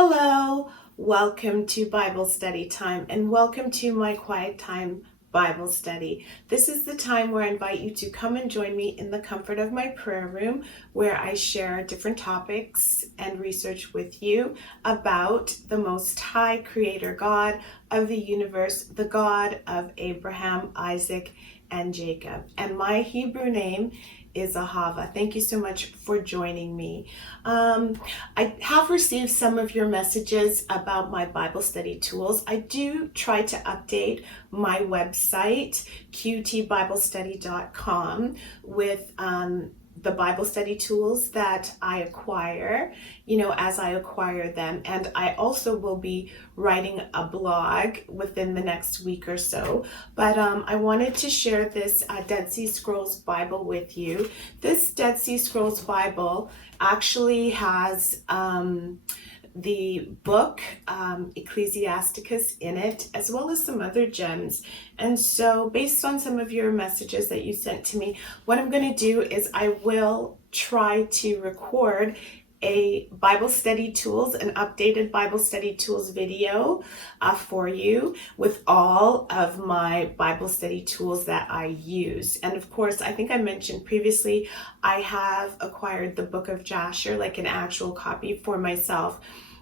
Hello, welcome to Bible study time and welcome to my quiet time Bible study. This is the time where I invite you to come and join me in the comfort of my prayer room where I share different topics and research with you about the Most High Creator God of the universe, the God of Abraham, Isaac, and Jacob. And my Hebrew name is Ahava. Thank you so much for joining me. I have received some of your messages about my Bible study tools. I do try to update my website, qtbiblestudy.com, with the Bible study tools that I acquire, as I acquire them. And I also will be writing a blog within the next week or so. But I wanted to share this Dead Sea Scrolls Bible with you. This Dead Sea Scrolls Bible actually has the book Ecclesiasticus in it, as well as some other gems. And so based on some of your messages that you sent to me, what I'm going to do is I will try to record a Bible study tools, an updated Bible study tools video for you with all of my Bible study tools that I use. And of course, I think I mentioned previously, I have acquired the Book of Jasher, like an actual copy for myself.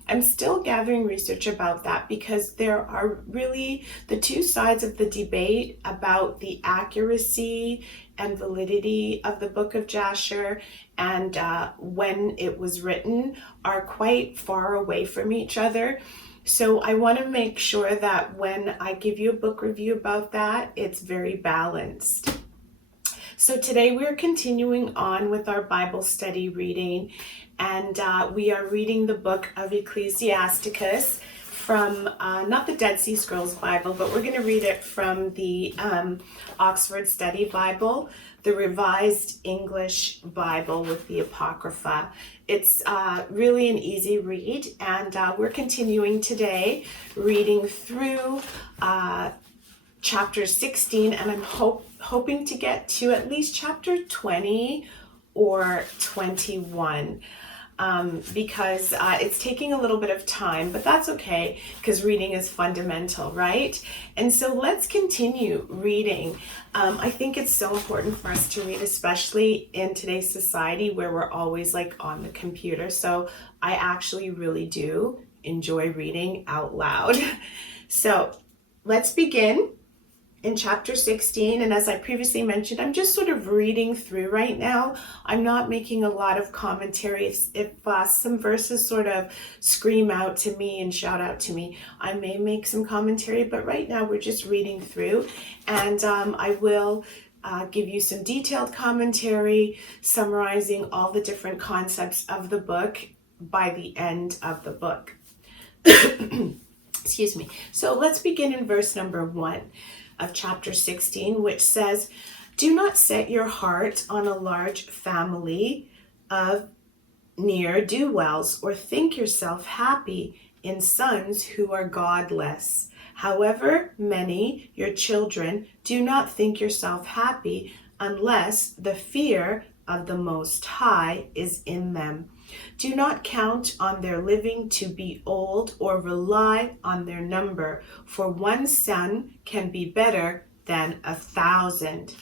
I'm still gathering research about that because there are really the two sides of the debate about the accuracy and validity of the Book of Jasher and when it was written are quite far away from each other. So I want to make sure that when I give you a book review about that, it's very balanced. So today we're continuing on with our Bible study reading, and we are reading the book of Ecclesiasticus from, not the Dead Sea Scrolls Bible, but we're going to read it from the Oxford Study Bible, the Revised English Bible with the apocrypha. It's really an easy read, and we're continuing today reading through chapter 16, and I'm hoping to get to at least chapter 20 or 21 because it's taking a little bit of time, but that's okay because reading is fundamental, right? And so let's continue reading. I think it's so important for us to read, especially in today's society where we're always like on the computer. So I actually really do enjoy reading out loud. So let's begin in chapter 16, and as I previously mentioned, I'm just sort of reading through right now. I'm not making a lot of commentary. If some verses sort of scream out to me and shout out to me, I may make some commentary, but right now we're just reading through, and I will give you some detailed commentary summarizing all the different concepts of the book by the end of the book. Excuse me. So let's begin in verse number 1 of chapter 16, which says, "Do not set your heart on a large family of ne'er-do-wells, or think yourself happy in sons who are godless. However many your children, do not think yourself happy unless the fear of the Most High is in them. Do not count on their living to be old, or rely on their number, for one son can be better than 1,000.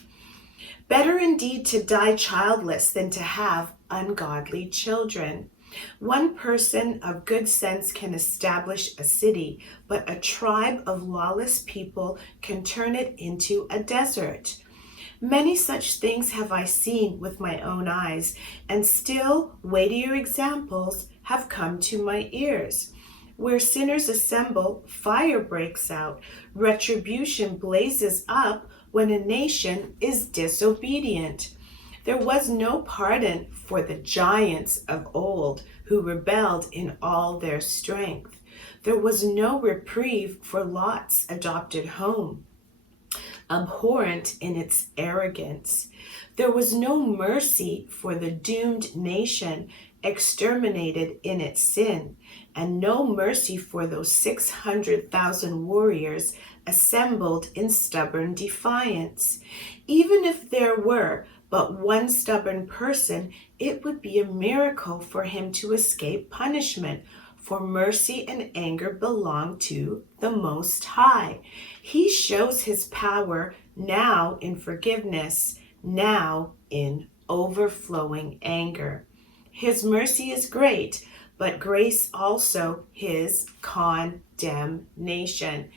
Better indeed to die childless than to have ungodly children. One person of good sense can establish a city, but a tribe of lawless people can turn it into a desert. Many such things have I seen with my own eyes, and still weightier examples have come to my ears. Where sinners assemble, fire breaks out. Retribution blazes up when a nation is disobedient. There was no pardon for the giants of old who rebelled in all their strength. There was no reprieve for Lot's adopted home, abhorrent in its arrogance. There was no mercy for the doomed nation, exterminated in its sin, and no mercy for those 600,000 warriors assembled in stubborn defiance. Even if there were but one stubborn person, it would be a miracle for him to escape punishment, for mercy and anger belong to the Most High. He shows his power now in forgiveness, now in overflowing anger. His mercy is great, but grace also his condemnation.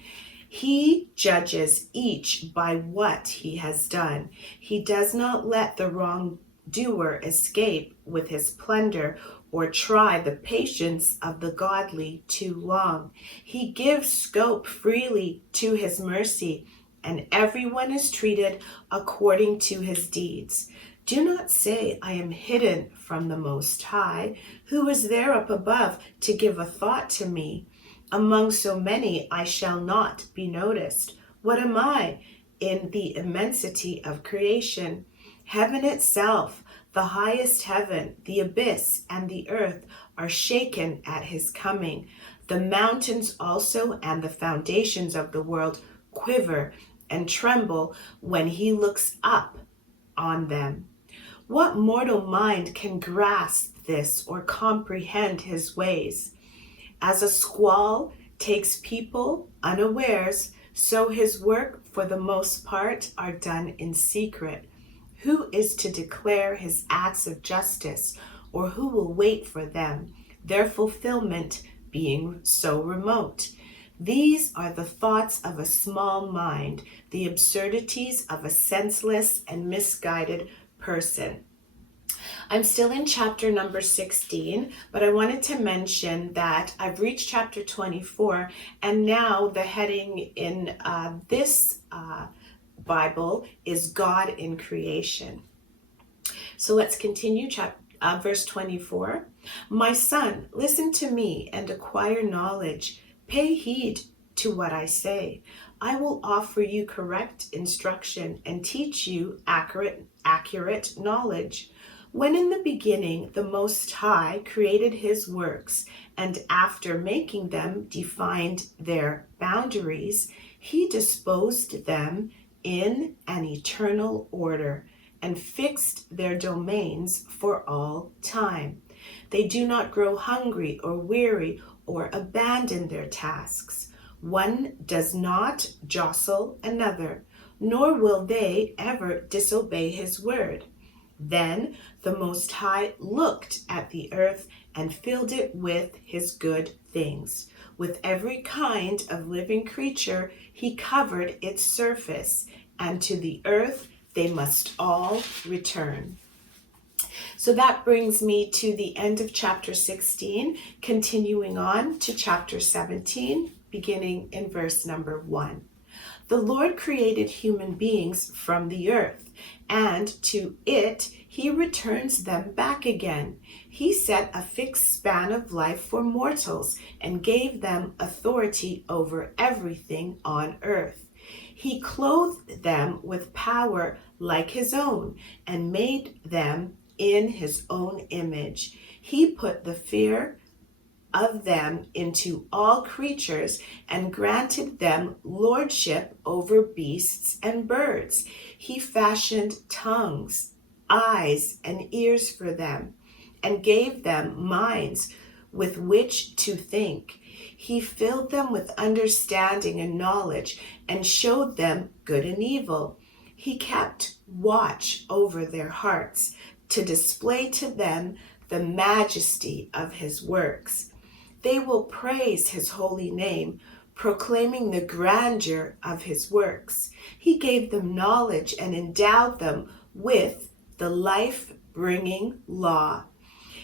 He judges each by what he has done. He does not let the wrongdoer escape with his plunder, or try the patience of the godly too long. He gives scope freely to his mercy, and everyone is treated according to his deeds. Do not say, I am hidden from the Most High. Who is there up above to give a thought to me? Among so many I shall not be noticed. What am I in the immensity of creation? Heaven itself, the highest heaven, the abyss, and the earth are shaken at his coming. The mountains also and the foundations of the world quiver and tremble when he looks up on them. What mortal mind can grasp this or comprehend his ways? As a squall takes people unawares, so his work for the most part are done in secret. Who is to declare his acts of justice, or who will wait for them, their fulfillment being so remote? These are the thoughts of a small mind, the absurdities of a senseless and misguided person. I'm still in chapter number 16, but I wanted to mention that I've reached chapter 24, and now the heading in this Bible is God in creation. So let's continue verse 24. My son, listen to me and acquire knowledge. Pay heed to what I say. I will offer you correct instruction and teach you accurate knowledge. When in the beginning the Most High created his works, and after making them defined their boundaries, he disposed them in an eternal order and fixed their domains for all time. They do not grow hungry or weary or abandon their tasks. One does not jostle another, nor will they ever disobey his word. Then the Most High looked at the earth and filled it with his good things. With every kind of living creature, he covered its surface, and to the earth they must all return. So that brings me to the end of chapter 16, continuing on to chapter 17, beginning in verse number 1. The Lord created human beings from the earth, and to it he returns them back again. He set a fixed span of life for mortals and gave them authority over everything on earth. He clothed them with power like his own and made them in his own image. He put the fear of them into all creatures and granted them lordship over beasts and birds. He fashioned tongues, eyes, and ears for them and gave them minds with which to think. He filled them with understanding and knowledge and showed them good and evil. He kept watch over their hearts to display to them the majesty of his works. They will praise his holy name, proclaiming the grandeur of his works. He gave them knowledge and endowed them with the life-bringing law.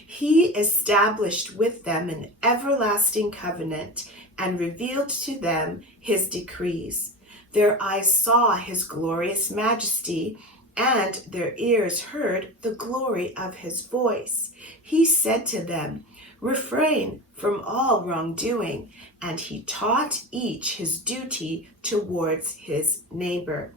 He established with them an everlasting covenant and revealed to them his decrees. Their eyes saw his glorious majesty, and their ears heard the glory of his voice. He said to them, refrain from all wrongdoing, and he taught each his duty towards his neighbor.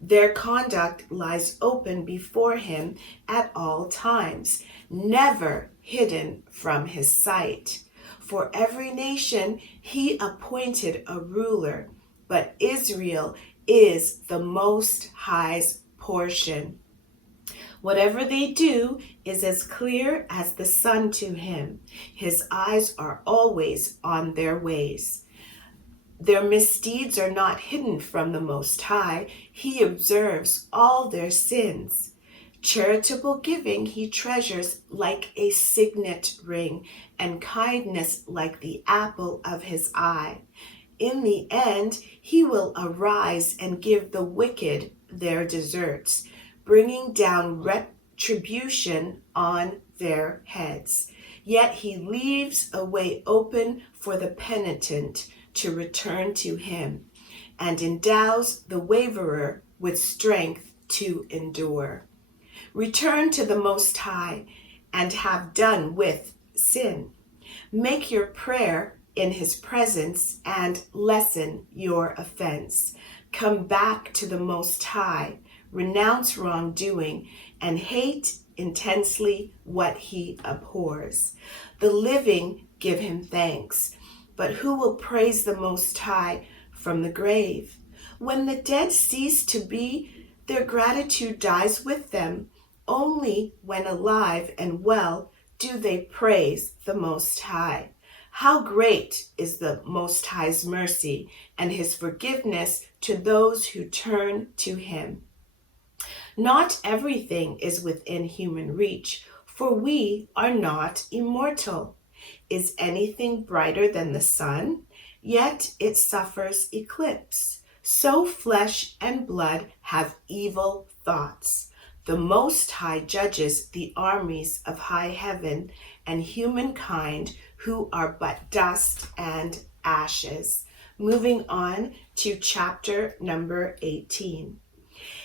Their conduct lies open before him at all times, never hidden from his sight. For every nation he appointed a ruler, but Israel is the Most High's portion. Whatever they do is as clear as the sun to him. His eyes are always on their ways. Their misdeeds are not hidden from the Most High. He observes all their sins. Charitable giving he treasures like a signet ring, and kindness like the apple of his eye. In the end, he will arise and give the wicked their deserts, bringing down retribution on their heads. Yet he leaves a way open for the penitent to return to him, and endows the waverer with strength to endure. Return to the Most High and have done with sin. Make your prayer in his presence and lessen your offense. Come back to the Most High, renounce wrongdoing, and hate intensely what he abhors. The living give him thanks, but who will praise the Most High from the grave? When the dead cease to be, their gratitude dies with them. Only when alive and well do they praise the Most High. How great is the Most High's mercy and his forgiveness to those who turn to him. Not everything is within human reach, for we are not immortal. Is anything brighter than the sun? Yet it suffers eclipse. So flesh and blood have evil thoughts. The Most High judges the armies of high heaven and humankind who are but dust and ashes. Moving on to chapter number 18.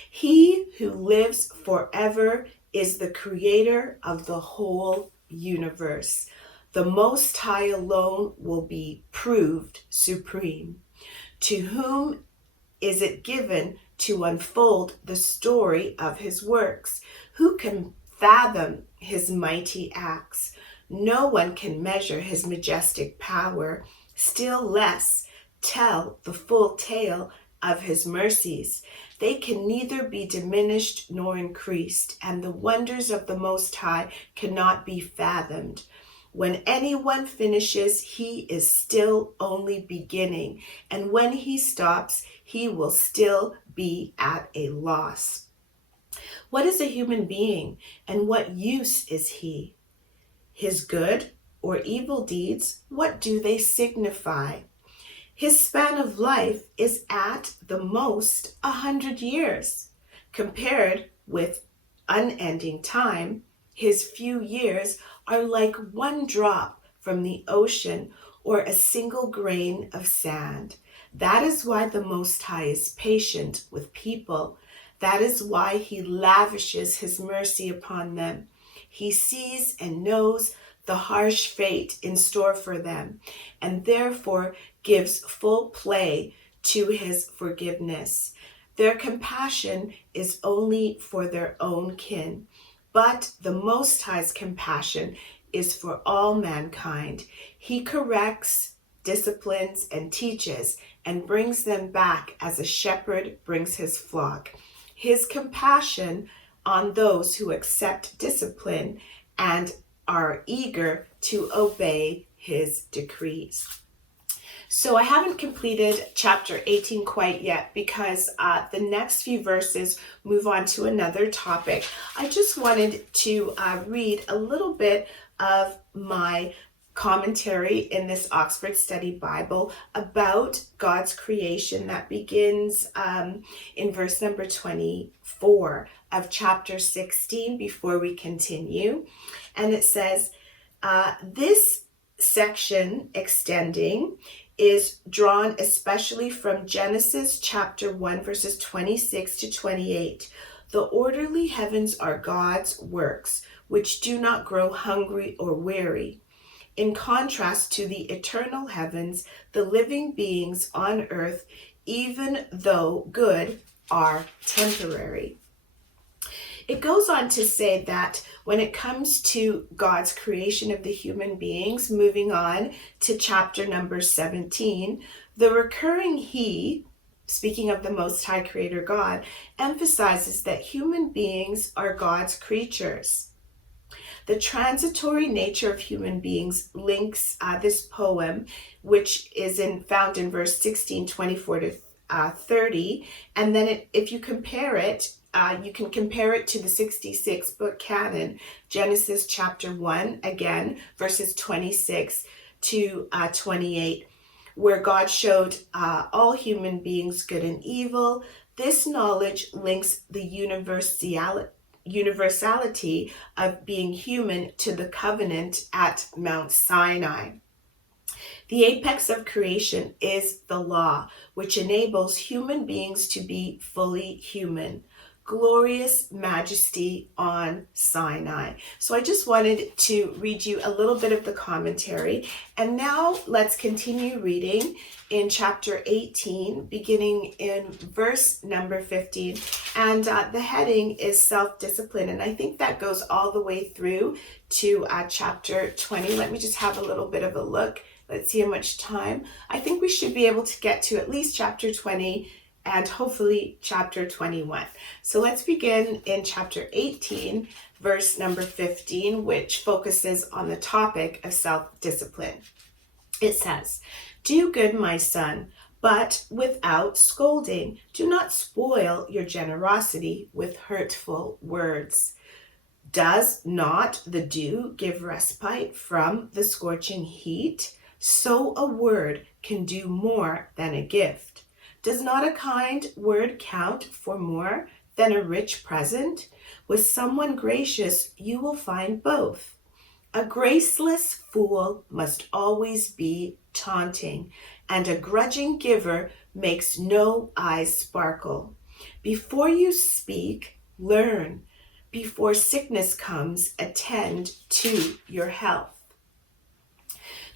He who lives forever is the creator of the whole universe. The Most High alone will be proved supreme. To whom is it given to unfold the story of his works? Who can fathom his mighty acts? No one can measure his majestic power, still less tell the full tale of his mercies. They can neither be diminished nor increased, and the wonders of the Most High cannot be fathomed. When anyone finishes, he is still only beginning, and when he stops, he will still be at a loss. What is a human being, and what use is he? His good or evil deeds, what do they signify? His span of life is at the most 100 years. Compared with unending time, his few years are like one drop from the ocean or a single grain of sand. That is why the Most High is patient with people. That is why he lavishes his mercy upon them. He sees and knows the harsh fate in store for them, and therefore gives full play to his forgiveness. Their compassion is only for their own kin, but the Most High's compassion is for all mankind. He corrects, disciplines, and teaches, and brings them back as a shepherd brings his flock. His compassion on those who accept discipline and are eager to obey his decrees. So I haven't completed chapter 18 quite yet because the next few verses move on to another topic. I just wanted to read a little bit of my commentary in this Oxford Study Bible about God's creation that begins in verse number 24 of chapter 16 before we continue. And it says, this section extending is drawn especially from Genesis chapter 1 verses 26 to 28. The orderly heavens are God's works, which do not grow hungry or weary. In contrast to the eternal heavens, the living beings on earth, even though good, are temporary. It goes on to say that when it comes to God's creation of the human beings, moving on to chapter number 17, the recurring he speaking of the Most High Creator God, emphasizes that human beings are God's creatures. The transitory nature of human beings links this poem, which is found in verse 16, 24 to 30. And then if you compare it, you can compare it to the 66 book canon, Genesis chapter 1, again, verses 26 to 28, where God showed all human beings good and evil. This knowledge links the universality of being human to the covenant at Mount Sinai. The apex of creation is the law, which enables human beings to be fully human. Glorious majesty on Sinai. So I just wanted to read you a little bit of the commentary. And now let's continue reading in chapter 18, beginning in verse number 15. And the heading is self-discipline. And I think that goes all the way through to chapter 20. Let me just have a little bit of a look. Let's see how much time. I think we should be able to get to at least chapter 20 and hopefully chapter 21. So let's begin in chapter 18, verse number 15, which focuses on the topic of self-discipline. It says, "Do good, my son, but without scolding. Do not spoil your generosity with hurtful words. Does not the dew give respite from the scorching heat? So a word can do more than a gift. Does not a kind word count for more than a rich present? With someone gracious, you will find both. A graceless fool must always be taunting, and a grudging giver makes no eyes sparkle. Before you speak, learn. Before sickness comes, attend to your health.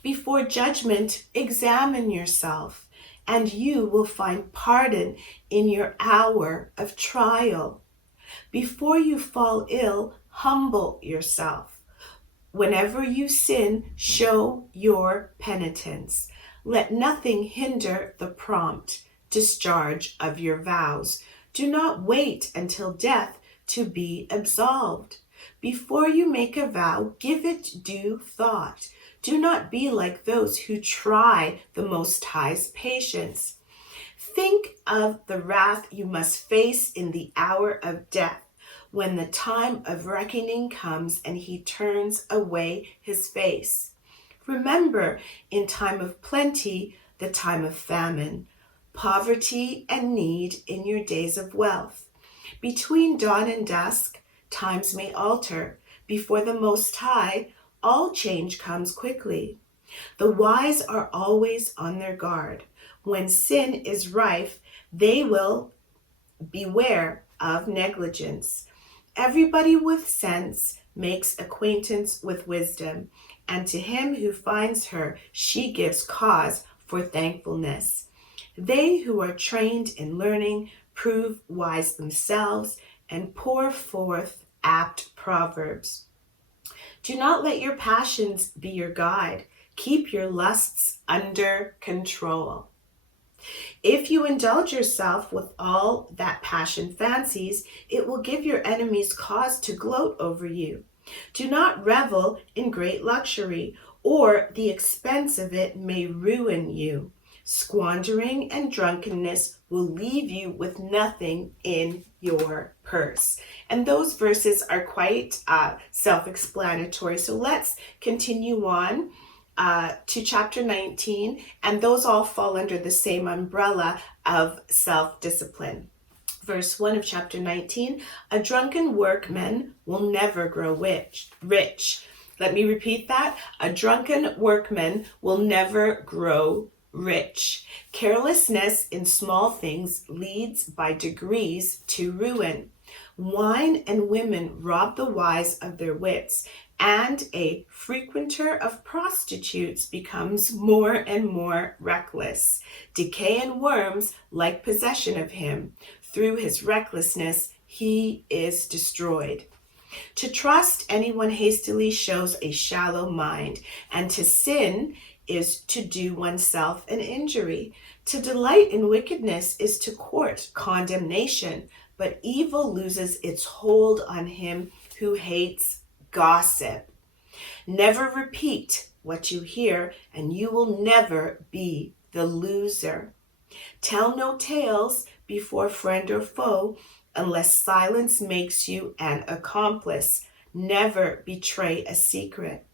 Before judgment, examine yourself, and you will find pardon in your hour of trial. Before you fall ill, humble yourself. Whenever you sin, show your penitence. Let nothing hinder the prompt discharge of your vows. Do not wait until death to be absolved. Before you make a vow, give it due thought. Do not be like those who try the Most High's patience. Think of the wrath you must face in the hour of death, when the time of reckoning comes and he turns away his face. Remember, in time of plenty, the time of famine, poverty and need in your days of wealth. Between dawn and dusk, times may alter. Before the Most High, all change comes quickly. The wise are always on their guard. When sin is rife, they will beware of negligence. Everybody with sense makes acquaintance with wisdom, and to him who finds her, she gives cause for thankfulness. They who are trained in learning prove wise themselves and pour forth apt proverbs. Do not let your passions be your guide. Keep your lusts under control. If you indulge yourself with all that passion fancies, it will give your enemies cause to gloat over you. Do not revel in great luxury, or the expense of it may ruin you. Squandering and drunkenness will leave you with nothing in your purse. And those verses are quite self-explanatory. So let's continue on to chapter 19, and those all fall under the same umbrella of self-discipline. Verse 1 of chapter 19, a drunken workman will never grow rich. Let me repeat that. A drunken workman will never grow rich. Carelessness in small things leads by degrees to ruin. Wine and women rob the wise of their wits, and a frequenter of prostitutes becomes more and more reckless. Decay and worms like possession of him. Through his recklessness, he is destroyed. To trust anyone hastily shows a shallow mind, and to sin is to do oneself an injury. To delight in wickedness is to court condemnation, but evil loses its hold on him who hates gossip. Never repeat what you hear, and you will never be the loser. Tell no tales before friend or foe, unless silence makes you an accomplice. Never betray a secret.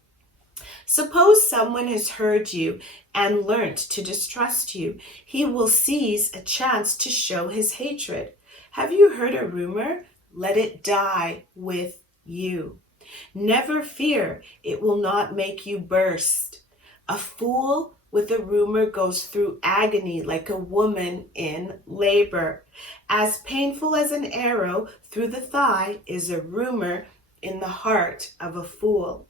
Suppose someone has heard you and learnt to distrust you. He will seize a chance to show his hatred. Have you heard a rumor? Let it die with you. Never fear, it will not make you burst. A fool with a rumor goes through agony like a woman in labor. As painful as an arrow through the thigh is a rumor in the heart of a fool.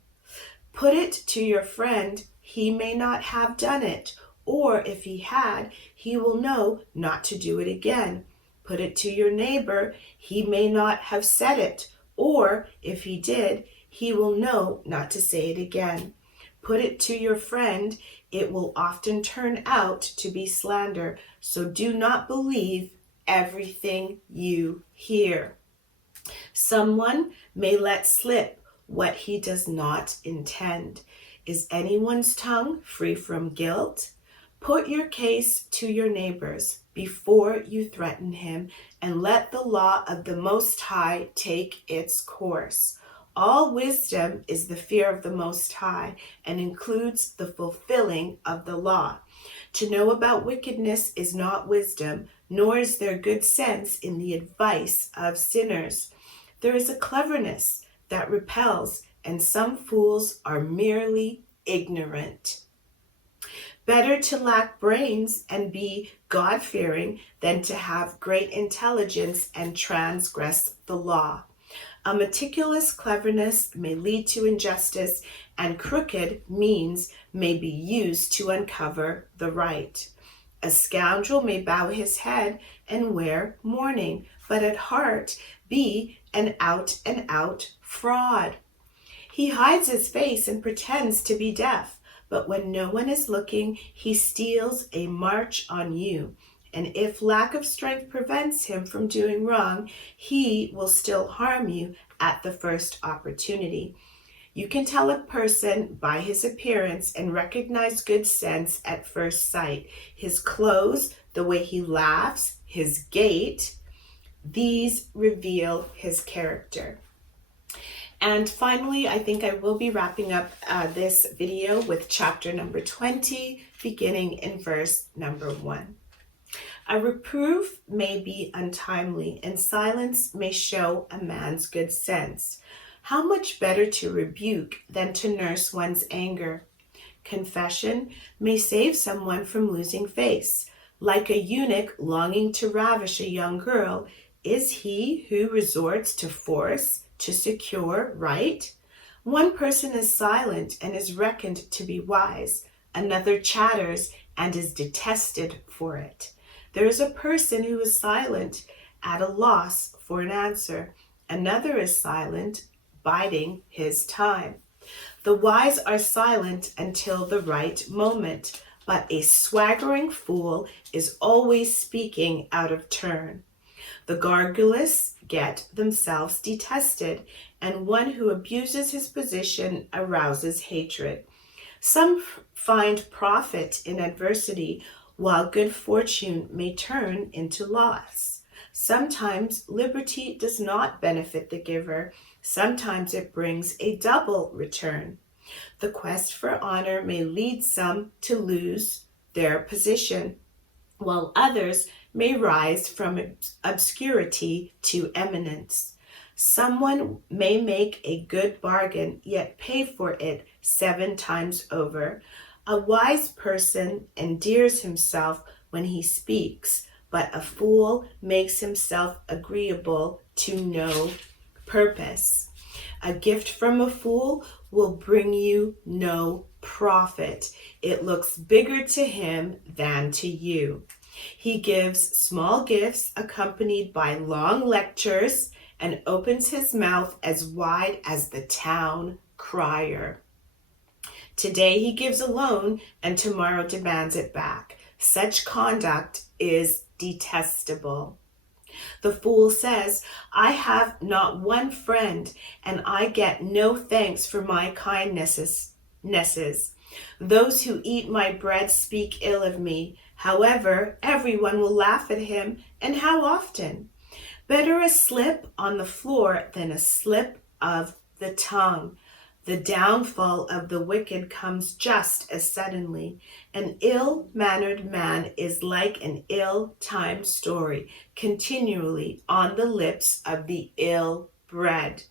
Put it to your friend, he may not have done it, or if he had, he will know not to do it again. Put it to your neighbor, he may not have said it, or if he did, he will know not to say it again. Put it to your friend, it will often turn out to be slander, so do not believe everything you hear. Someone may let slip what he does not intend. Is anyone's tongue free from guilt? Put your case to your neighbors before you threaten him, and let the law of the Most High take its course. All wisdom is the fear of the Most High and includes the fulfilling of the law. To know about wickedness is not wisdom, nor is there good sense in the advice of sinners. There is a cleverness that repels, and some fools are merely ignorant. Better to lack brains and be God-fearing than to have great intelligence and transgress the law. A meticulous cleverness may lead to injustice, and crooked means may be used to uncover the right. A scoundrel may bow his head and wear mourning, but at heart be an out-and-out fraud. He hides his face and pretends to be deaf, but when no one is looking, he steals a march on you. And if lack of strength prevents him from doing wrong, he will still harm you at the first opportunity. You can tell a person by his appearance and recognize good sense at first sight. His clothes, the way he laughs, his gait, these reveal his character. And finally, I think I will be wrapping up this video with chapter number 20, beginning in verse number 1. A reproof may be untimely, and silence may show a man's good sense. How much better to rebuke than to nurse one's anger? Confession may save someone from losing face. Like a eunuch longing to ravish a young girl, is he who resorts to force to secure right? One person is silent and is reckoned to be wise. Another chatters and is detested for it. There is a person who is silent, at a loss for an answer. Another is silent, biding his time. The wise are silent until the right moment, but a swaggering fool is always speaking out of turn. The garrulous get themselves detested, and one who abuses his position arouses hatred. Some find profit in adversity, while good fortune may turn into loss. Sometimes liberty does not benefit the giver. Sometimes it brings a double return. The quest for honor may lead some to lose their position, while others may rise from obscurity to eminence. Someone may make a good bargain, yet pay for it 7 times over. A wise person endears himself when he speaks, but a fool makes himself agreeable to no purpose. A gift from a fool will bring you no profit. It looks bigger to him than to you. He gives small gifts accompanied by long lectures and opens his mouth as wide as the town crier. Today he gives a loan and tomorrow demands it back. Such conduct is detestable. The fool says, I have not one friend, and I get no thanks for my kindnesses. Those who eat my bread speak ill of me. However, everyone will laugh at him, and how often? Better a slip on the floor than a slip of the tongue. The downfall of the wicked comes just as suddenly. An ill-mannered man is like an ill-timed story, continually on the lips of the ill-bred.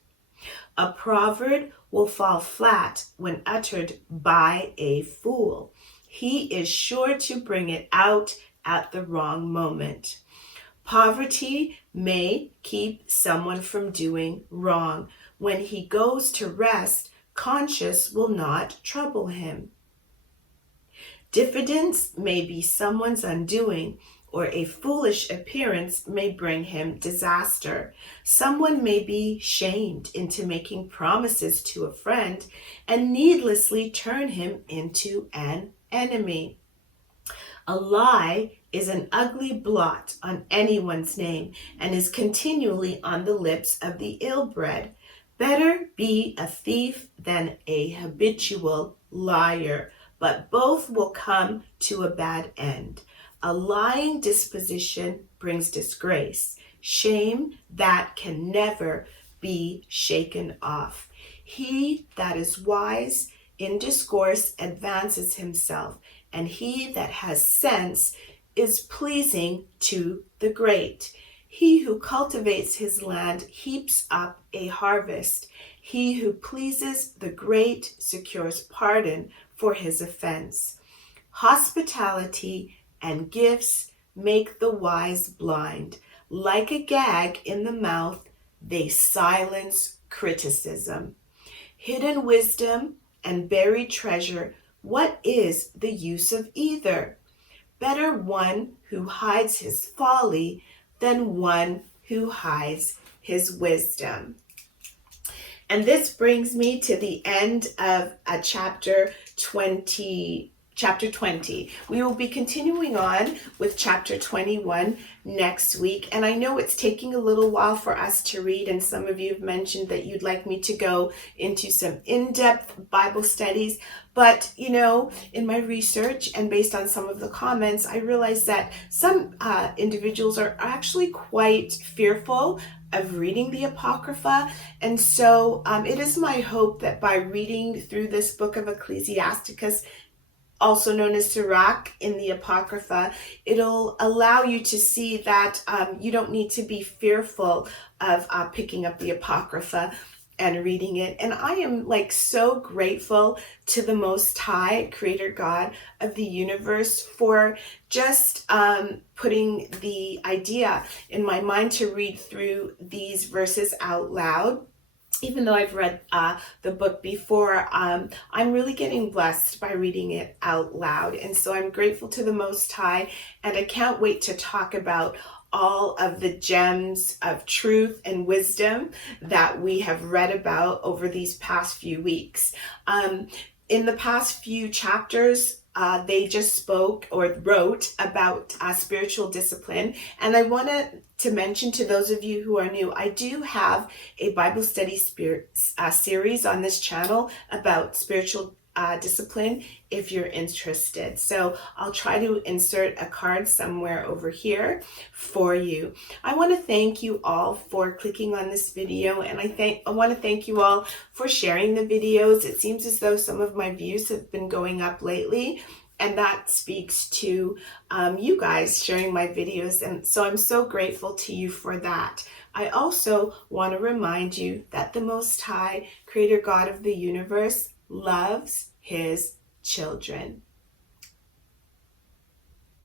A proverb will fall flat when uttered by a fool. He is sure to bring it out at the wrong moment. Poverty may keep someone from doing wrong. When he goes to rest, conscience will not trouble him. Diffidence may be someone's undoing, or a foolish appearance may bring him disaster. Someone may be shamed into making promises to a friend and needlessly turn him into an enemy. A lie is an ugly blot on anyone's name and is continually on the lips of the ill-bred. Better be a thief than a habitual liar, but both will come to a bad end. A lying disposition brings disgrace, shame that can never be shaken off. He that is wise in discourse advances himself, and he that has sense is pleasing to the great. He who cultivates his land heaps up a harvest. He who pleases the great secures pardon for his offense. Hospitality and gifts make the wise blind. Like a gag in the mouth, they silence criticism. Hidden wisdom and buried treasure, what is the use of either? Better one who hides his folly than one who hides his wisdom. And this brings me to the end of chapter 20. We will be continuing on with chapter 21 next week. And I know it's taking a little while for us to read, and some of you have mentioned that you'd like me to go into some in-depth Bible studies. But, you know, in my research and based on some of the comments, I realized that some individuals are actually quite fearful of reading the apocrypha. And so it is my hope that by reading through this book of Ecclesiasticus, also known as Sirach in the apocrypha, it'll allow you to see that you don't need to be fearful of picking up the apocrypha and reading it. And I am so grateful to the Most High, Creator God of the universe, for just putting the idea in my mind to read through these verses out loud. Even though I've read the book before, I'm really getting blessed by reading it out loud. And so I'm grateful to the Most High, and I can't wait to talk about all of the gems of truth and wisdom that we have read about over these past few weeks. In the past few chapters, they just spoke or wrote about spiritual discipline. And I wanted to mention to those of you who are new, I do have a Bible study series on this channel about spiritual discipline if you're interested. So I'll try to insert a card somewhere over here for you. I want to thank you all for clicking on this video, and I want to thank you all for sharing the videos. It seems as though some of my views have been going up lately, and that speaks to you guys sharing my videos, and so I'm so grateful to you for that. I also want to remind you that the Most High, Creator God of the universe, loves his children.